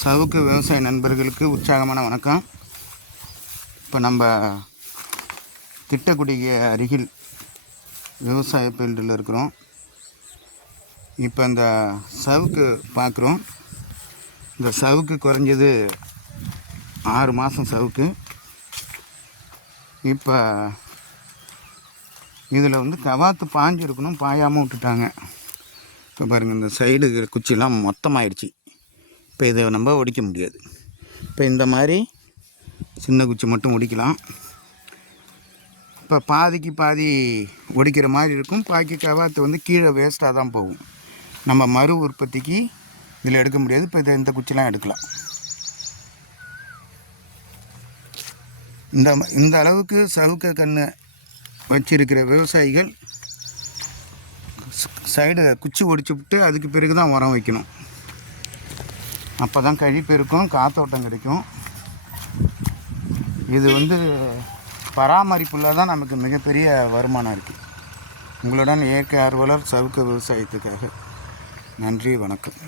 சவுக்கு விவசாய நண்பர்களுக்கு உற்சாகமான வணக்கம். இப்போ நம்ம திட்டக்குடிக்கு அருகில் விவசாய ஃபீல்டில் இருக்கிறோம். இப்போ இந்த சவுக்கு பார்க்குறோம். இந்த சவுக்கு குறைஞ்சது 6 மாதம் சவுக்கு. இப்போ இதில் கவாத்து பாஞ்சிருக்கணும், பாயாமல் விட்டுட்டாங்க. இப்போ பாருங்கள், இந்த சைடு குச்சிலாம் மொத்தமாகிடுச்சு. இப்போ இதை நம்ம ஒடிக்க முடியாது. இப்போ இந்த மாதிரி சின்ன குச்சி மட்டும் ஒடிக்கலாம். இப்போ பாதிக்கு பாதி ஒடிக்கிற மாதிரி இருக்கும். பாக்கி கவாத்து கீழே வேஸ்ட்டாக தான் போகும். நம்ம மறு உற்பத்திக்கு இதில் எடுக்க முடியாது. இப்போ இந்த குச்சிலாம் எடுக்கலாம். இந்த அளவுக்கு சவுக்க கன்று வச்சிருக்கிற விவசாயிகள் சைடை குச்சி ஒடிச்சு விட்டு அதுக்கு பிறகு தான் உரம் வைக்கணும். அப்போ தான் கழிப்பு இருக்கும், காத்தோட்டம் கிடைக்கும். இது பராமரிப்புள்ள தான் நமக்கு மிகப்பெரிய வருமானம் இருக்குது. உங்களுடன் இயற்கை ஆர்வலர் சவுக்கு விவசாயத்துக்காக. நன்றி, வணக்கம்.